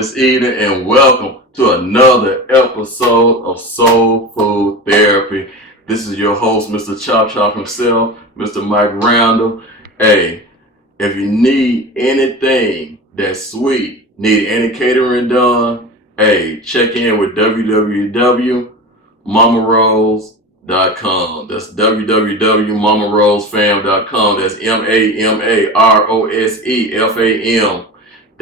this evening, and welcome to another episode of Soul Food Therapy. This is your host, Mr. Chop Chop himself, Mr. Mike Randall. Hey, if you need anything that's sweet, need any catering done, hey, check in with www.mamarose.com. That's www.mamarosefam.com. That's MAMAROSEFAM.com.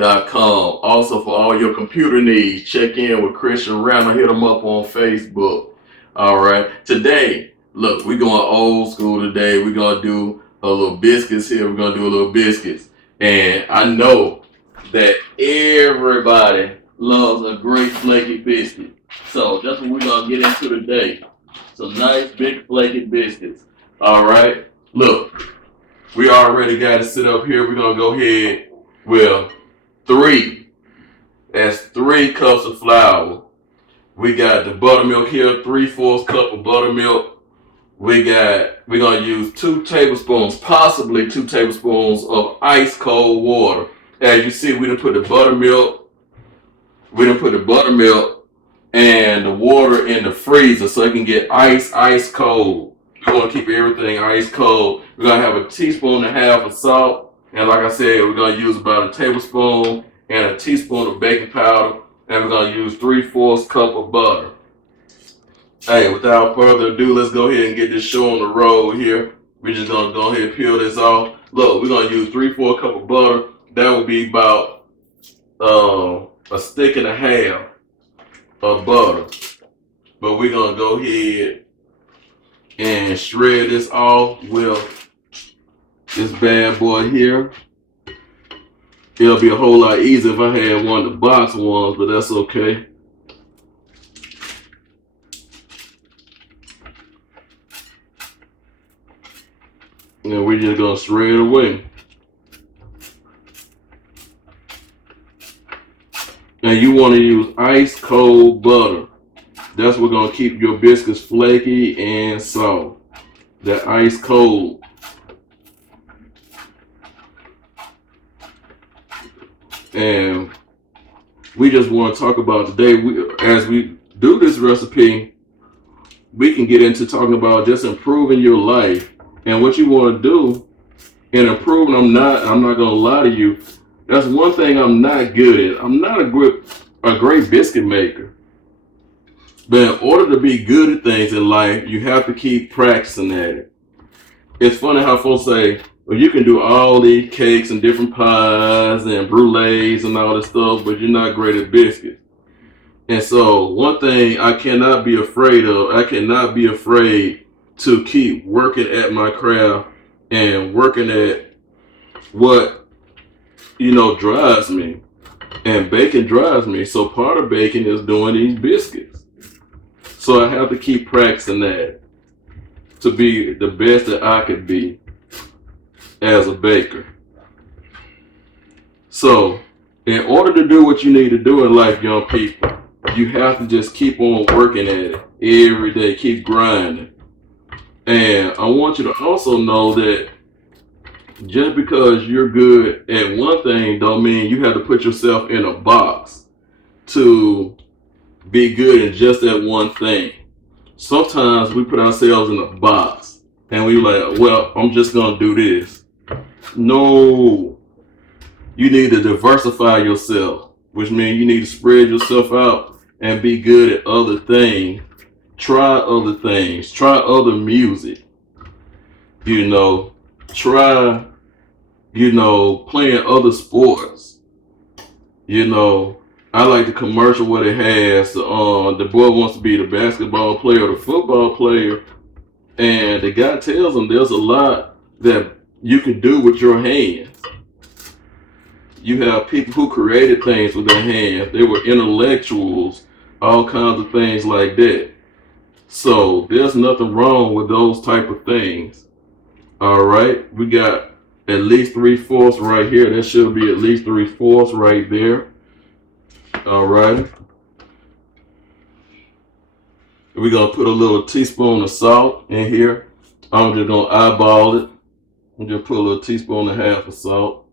Also, for all your computer needs, check in with Christian Randall. Hit him up on Facebook. All right. Today, look, we're going old school today. We're going to do a little biscuits here. We're going to do a little biscuits. And I know that everybody loves a great flaky biscuit. So that's what we're going to get into today. Some nice big flaky biscuits. All right. Look, we already got it set up here. We're going to go ahead with that's 3 cups of flour. We got the buttermilk here, 3/4 cup of buttermilk. We're going to use 2 tablespoons, possibly 2 tablespoons of ice cold water. As you see, we done put the buttermilk and the water in the freezer so it can get ice cold. We want to keep everything ice cold. We're going to have a teaspoon and a half of salt. And like I said, we're going to use about a tablespoon and a teaspoon of baking powder. And we're going to use 3/4 cup of butter. Hey, without further ado, let's go ahead and get this show on the road here. We're just going to go ahead and peel this off. Look, we're going to use 3/4 cup of butter. That would be about a stick and a half of butter. But we're going to go ahead and shred this off with this bad boy here. It'll be a whole lot easier if I had one of the box ones, but that's okay. And we're just gonna shred it away. And you want to use ice cold butter. That's what's gonna keep your biscuits flaky and soft. That ice cold. And we just want to talk about today, as we do this recipe, we can get into talking about just improving your life. And what you want to do in improving, I'm not going to lie to you. That's one thing I'm not good at. I'm not a great biscuit maker. But in order to be good at things in life, you have to keep practicing at it. It's funny how folks say, well, you can do all these cakes and different pies and brulees and all this stuff, but you're not great at biscuits. And so one thing I cannot be afraid to keep working at my craft and working at what, drives me. And baking drives me. So part of baking is doing these biscuits. So I have to keep practicing that to be the best that I could be as a baker. So in order to do what you need to do in life, young people, you have to just keep on working at it every day, keep grinding. And I want you to also know that just because you're good at one thing don't mean you have to put yourself in a box to be good at just that one thing. Sometimes we put ourselves in a box and we like, well, I'm just gonna do this. No, you need to diversify yourself, which means you need to spread yourself out and be good at other things. Try other things. Try other music. Try, playing other sports. I like the commercial what it has. The boy wants to be the basketball player or the football player. And the guy tells him there's a lot that you can do with your hands. You have people who created things with their hands. They were intellectuals, all kinds of things like that. So there's nothing wrong with those type of things. All right, we got at least 3/4 right here. That should be at least 3/4 right there. All right. We're gonna put a little teaspoon of salt in here. I'm just gonna eyeball it. I'm just put a little teaspoon and a half of salt.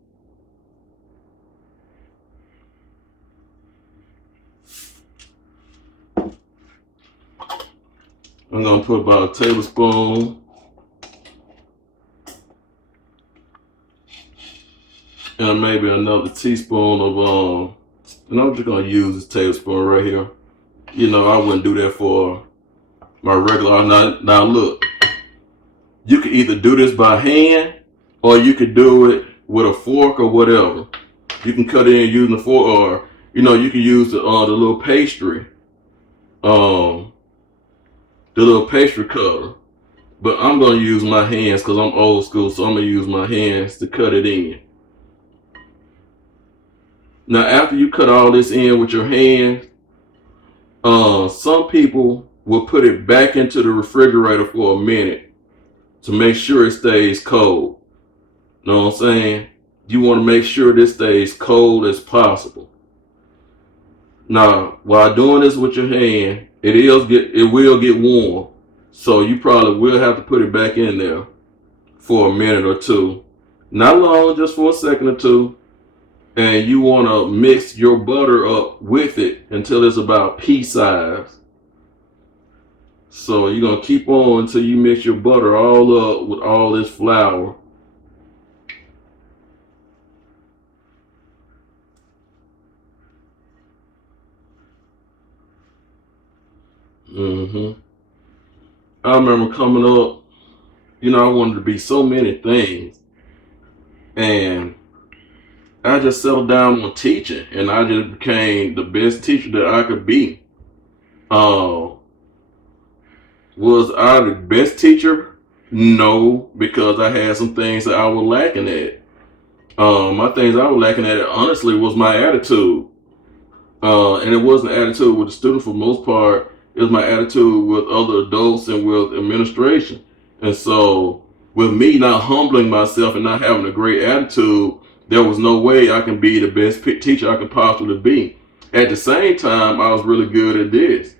I'm gonna put about a tablespoon. And maybe another teaspoon of and I'm just gonna use this tablespoon right here. You know, I wouldn't do that for my regular. Now look, you can either do this by hand or you could do it with a fork or whatever. You can cut it in using the fork, or you know, you can use the little pastry, the little pastry cutter. But I'm gonna use my hands because I'm old school, so I'm gonna use my hands to cut it in. Now, after you cut all this in with your hands, some people will put it back into the refrigerator for a minute to make sure it stays cold. Know what I'm saying? You want to make sure this stays cold as possible. Now, while doing this with your hand, it will get warm. So you probably will have to put it back in there for a minute or two. Not long, just for a second or two. And you want to mix your butter up with it until it's about pea size. So you're going to keep on until you mix your butter all up with all this flour. I remember coming up, you know, I wanted to be so many things. And I just settled down on teaching, and I just became the best teacher that I could be. Was I the best teacher? No, because I had some things that I was lacking at. My things I was lacking at, honestly, was my attitude. And it wasn't attitude with the students for the most part. It was my attitude with other adults and with administration. And so, with me not humbling myself and not having a great attitude, there was no way I can be the best teacher I could possibly be. At the same time, I was really good at this.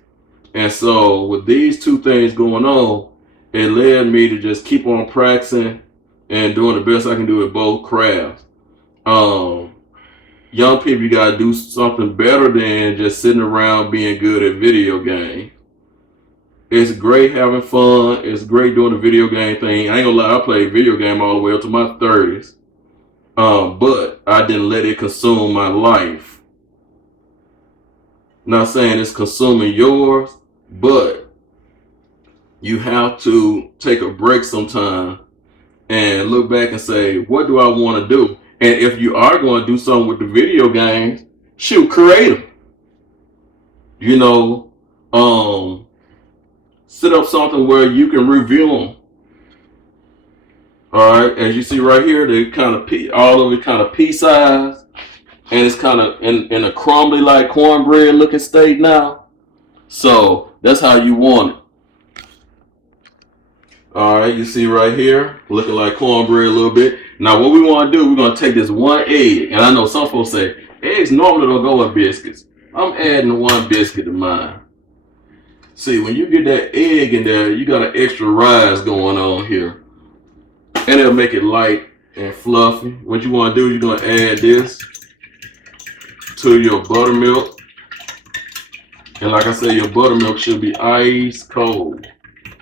And so, with these two things going on, it led me to just keep on practicing and doing the best I can do at both crafts. Young people, you gotta do something better than just sitting around being good at video games. It's great having fun. It's great doing the video game thing. I ain't gonna lie, I played video game all the way up to my 30s. But I didn't let it consume my life. Not saying it's consuming yours, but you have to take a break sometime and look back and say, what do I want to do? And if you are going to do something with the video games, shoot, create them. You know, set up something where you can review them. All right, as you see right here, they kind of all of it kind of pea-size, and it's kind of in a crumbly like cornbread looking state now. So that's how you want it. All right, you see right here, looking like cornbread a little bit. Now what we want to do, we're going to take this one egg, and I know some folks say, eggs normally don't go with biscuits. I'm adding one biscuit to mine. See, when you get that egg in there, you got an extra rise going on here. And it'll make it light and fluffy. What you want to do, you're going to add this to your buttermilk. And like I said, your buttermilk should be ice cold.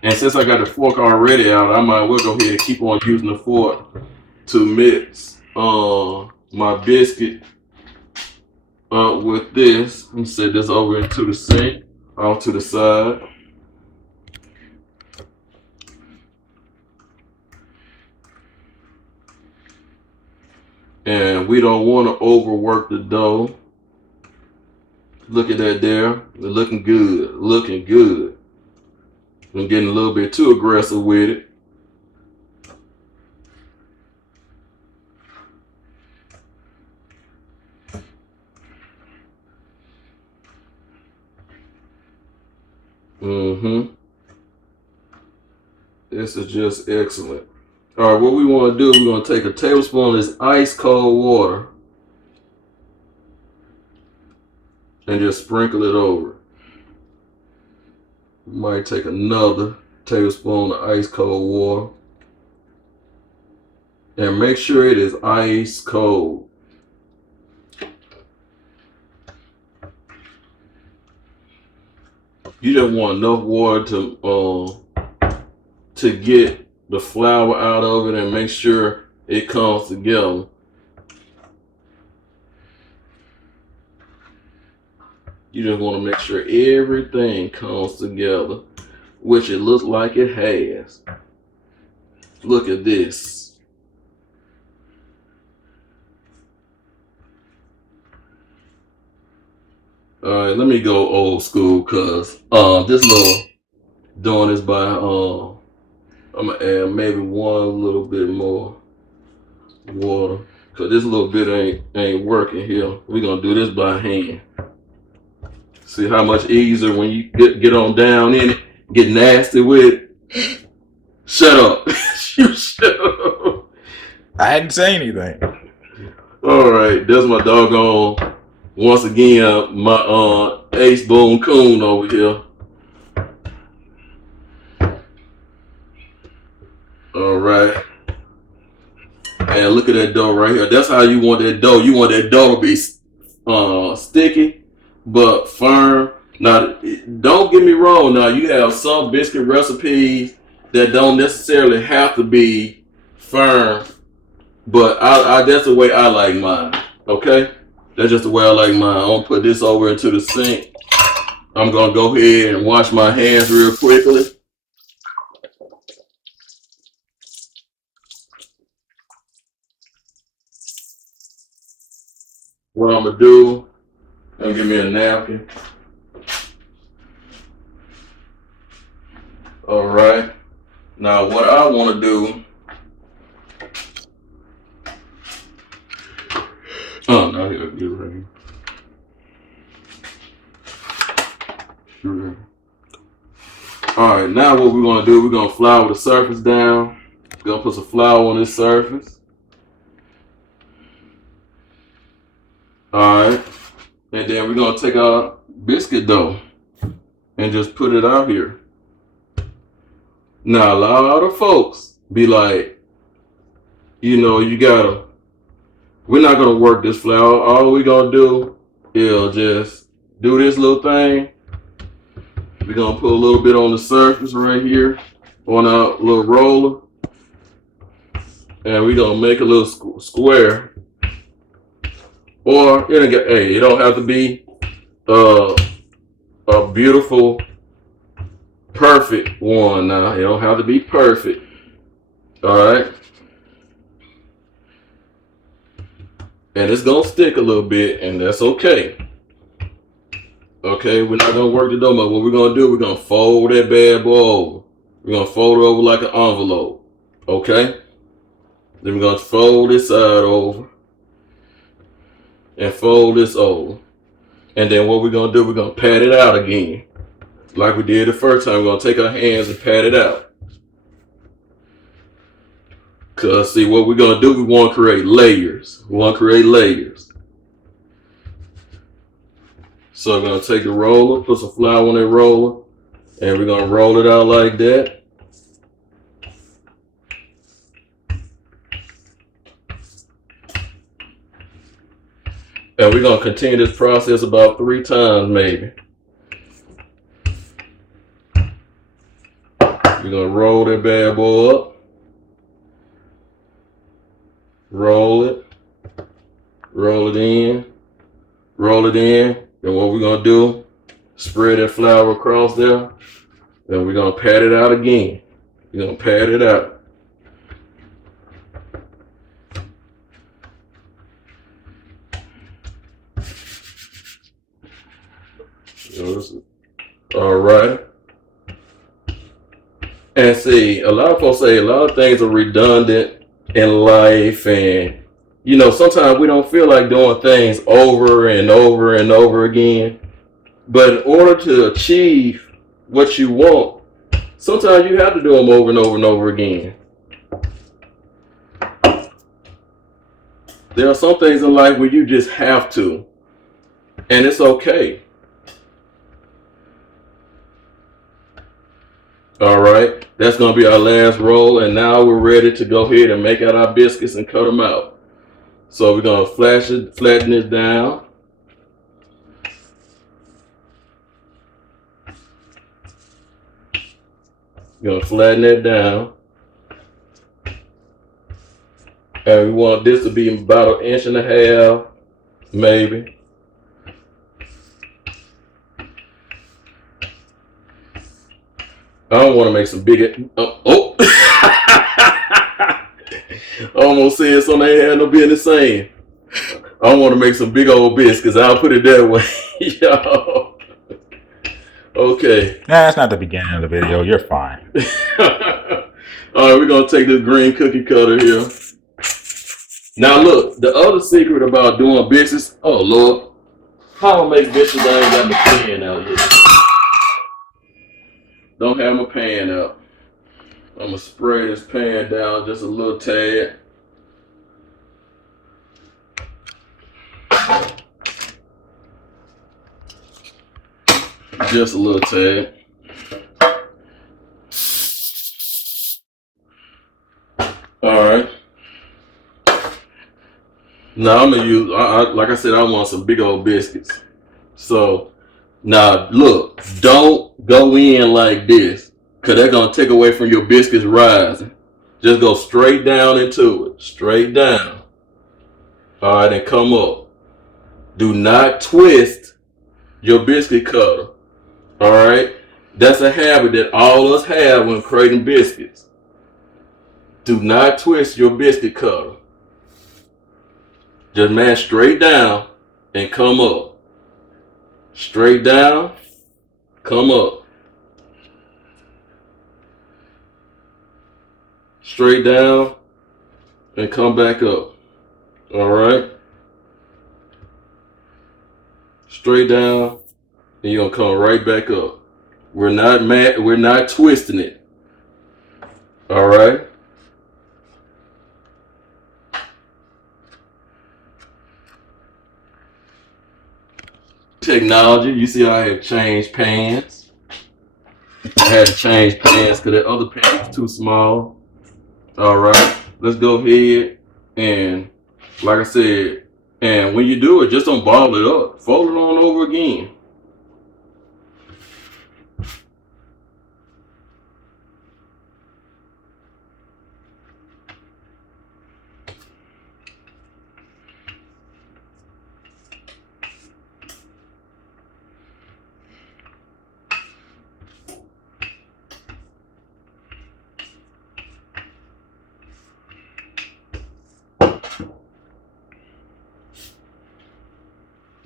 And since I got the fork already out, I might well go ahead and keep on using the fork to mix my biscuit with this. Let me set this over into the sink, off to the side. And we don't want to overwork the dough. Look at that there. They're looking good. Looking good. I'm getting a little bit too aggressive with it. This is just excellent. All right, what we want to do, we're going to take a tablespoon of this ice cold water and just sprinkle it over. We might take another tablespoon of ice cold water and make sure it is ice cold. You just want enough water to get the flour out of it and make sure it comes together. You just want to make sure everything comes together, which it looks like it has. Look at this. All right, let me go old school, cause this little doing this by I'm gonna add maybe one little bit more water, cause this little bit ain't working here. We're gonna do this by hand. See how much easier when you get on down in it, get nasty with it. Shut up. You shut up. I hadn't said anything. All right, that's my doggone. Once again, my ace bone coon over here. All right. And look at that dough right here. That's how you want that dough. You want that dough to be sticky, but firm. Now, don't get me wrong. Now, you have some biscuit recipes that don't necessarily have to be firm, but I that's the way I like mine. Okay, that's just the way I like mine. I'm gonna put this over into the sink. I'm gonna go ahead and wash my hands real quickly. What I'm gonna do, give me a napkin. All right. Now, what I want to do. Oh, no, you're right. All right, now what we're gonna do, we're gonna flour the surface down. We're gonna put some flour on this surface. All right, and then we're gonna take our biscuit dough and just put it out here. Now, a lot of folks be like, you know, we're not gonna work this flour. All we're gonna do is just do this little thing. We're gonna put a little bit on the surface right here on our little roller, and we're gonna make a little square. Or it don't have to be a beautiful, perfect one. Now it don't have to be perfect. All right, and it's gonna stick a little bit, and that's okay. Okay, we're not gonna work the dough much. What we're gonna do, we're gonna fold that bad boy over. We're gonna fold it over like an envelope. Okay, then we're gonna fold this side over and fold this over. And then what we're gonna do, we're gonna pat it out again. Like we did the first time, we're gonna take our hands and pat it out. Cause see, what we're gonna do, we wanna create layers. We wanna create layers. So we're gonna take the roller, put some flour on that roller, and we're gonna roll it out like that. And we're gonna continue this process about 3 times maybe. We're gonna roll that bad boy up. Roll it. Roll it in. Roll it in. And what we're gonna do, spread that flour across there. And we're gonna pat it out again. We're gonna pat it out. All right. And see, a lot of folks say a lot of things are redundant in life, and sometimes we don't feel like doing things over and over and over again. But in order to achieve what you want, sometimes you have to do them over and over and over again. There are some things in life where you just have to, and it's okay. All right, that's gonna be our last roll, and now we're ready to go ahead and make out our biscuits and cut them out. So we're gonna flatten it down. You're gonna flatten that down. And we want this to be about 1.5 inches, maybe. I don't want to make some big. Oh! I almost said something I ain't had no business saying. I want to make some big old biscuits. I'll put it that way, y'all. Okay. Nah, that's not the beginning of the video. You're fine. All right, we're gonna take this green cookie cutter here. Now look, the other secret about doing biscuits. Oh Lord, how to make biscuits? I ain't got the pan out yet. Don't have my pan out. I'm gonna spray this pan down just a little tad. Just a little tad. Alright. Now I'm gonna use, like I said, I want some big old biscuits. So, now look, don't go in like this, because they're gonna take away from your biscuits rising. Just go straight down into it. Straight down. Alright, and come up. Do not twist your biscuit cutter. Alright? That's a habit that all of us have when creating biscuits. Do not twist your biscuit cutter. Just mash straight down and come up. Straight down, come up. Straight down and come back up. Alright? Straight down and you're gonna come right back up. We're not twisting it. Alright? Technology, you see I have changed pans. I had to change pans because that other pan was too small. Alright, let's go ahead and, like I said, and when you do it, just don't ball it up. Fold it on over again.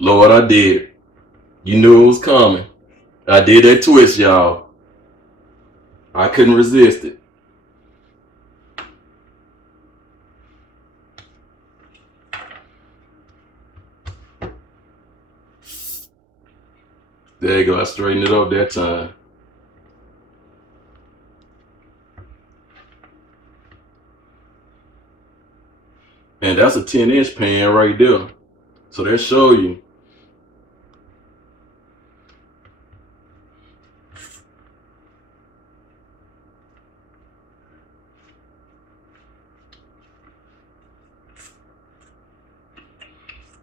Lord, I did. You knew it was coming. I did that twist, y'all. I couldn't resist it. There you go. I straightened it up that time. And that's a 10-inch pan right there. So that show you.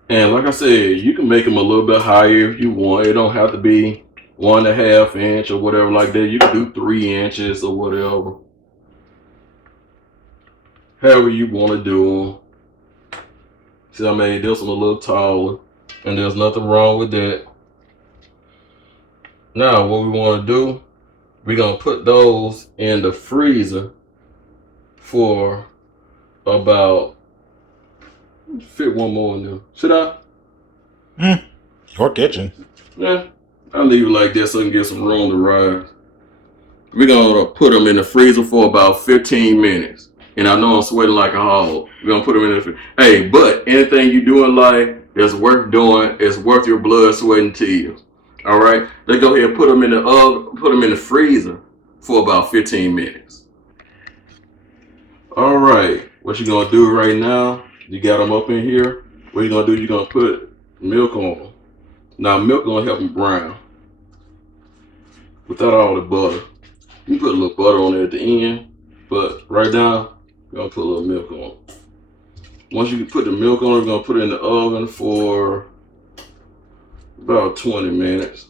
And like I said, you can make them a little bit higher if you want. It don't have to be 1.5 inch or whatever like that. You can do 3 inches or whatever. However you want to do them. See, I made this one a little taller. And there's nothing wrong with that. Now, what we want to do, we're going to put those in the freezer for about, fit one more in there. Should I? Your kitchen. Yeah, I'll leave it like this so I can get some room to rise. We're going to put them in the freezer for about 15 minutes. And I know I'm sweating like a hog. We're going to put them in the freezer. Hey, but anything you do in life that's worth doing is worth your blood, sweat, and tears. All right? Let's go ahead and put them in the oven, put them in the freezer for about 15 minutes. All right. What you're going to do right now, you got them up in here. What you're going to do, you're going to put milk on them. Now, milk going to help them brown without all the butter. You put a little butter on there at the end, but right now, you're going to put a little milk on. Once you put the milk on, you're going to put it in the oven for about 20 minutes.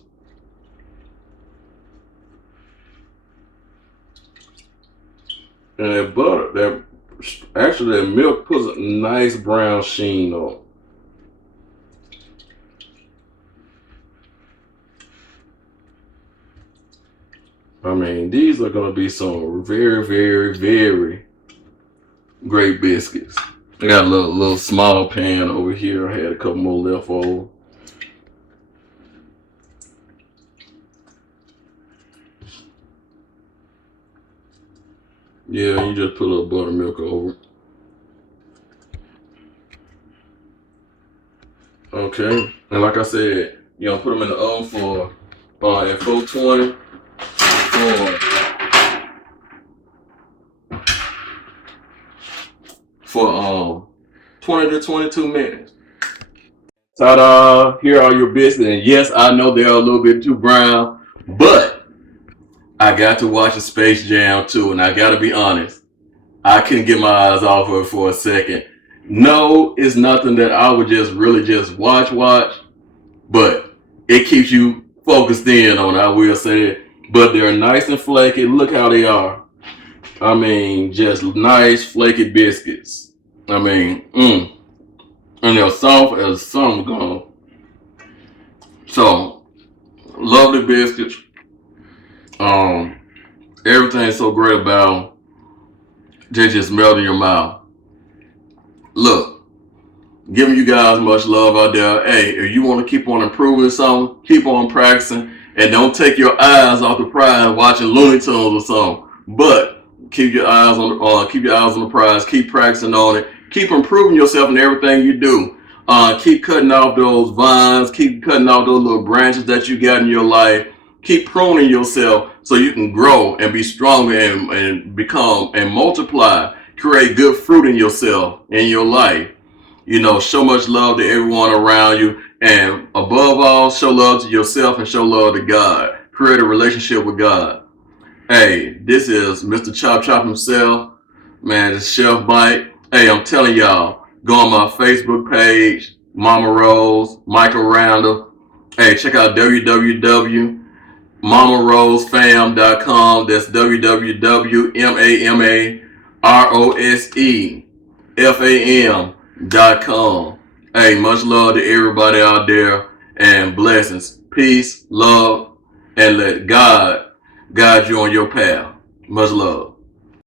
And that butter, that milk puts a nice brown sheen on. I mean, these are gonna be some very, very, very great biscuits. I got a little small pan over here. I had a couple more left over. Yeah, you just put a little buttermilk over it. Okay, and like I said, put them in the oven for at 420 for 20 to 22 minutes. Ta-da! Here are your biscuits, and yes, I know they're a little bit too brown, but I got to watch the Space Jam too, and I gotta be honest, I couldn't get my eyes off of it for a second. No, it's nothing that I would just really just watch, but it keeps you focused in on it, I will say it. But they're nice and flaky. Look how they are. I mean, just nice flaky biscuits. I mean, and they're soft as some gone. So, lovely biscuits. Everything's so great about them. They just melt in your mouth. Look, giving you guys much love out there. Hey, if you want to keep on improving something, keep on practicing, and don't take your eyes off the prize watching Looney Tunes or something. But keep your eyes on the prize. Keep practicing on it. Keep improving yourself in everything you do. Keep cutting off those vines. Keep cutting off those little branches that you got in your life. Keep pruning yourself so you can grow and be stronger and become and multiply. Create good fruit in yourself, in your life. Show much love to everyone around you. And above all, show love to yourself and show love to God. Create a relationship with God. Hey, this is Mr. Chop himself. Man, it's Chef Mike. Hey, I'm telling y'all, go on my Facebook page, Mama Rose, Michael Randall. Hey, check out www.mamarosefam.com. That's www.mamarosefam.com. Hey, much love to everybody out there and blessings. Peace, love, and let God guide you on your path. Much love.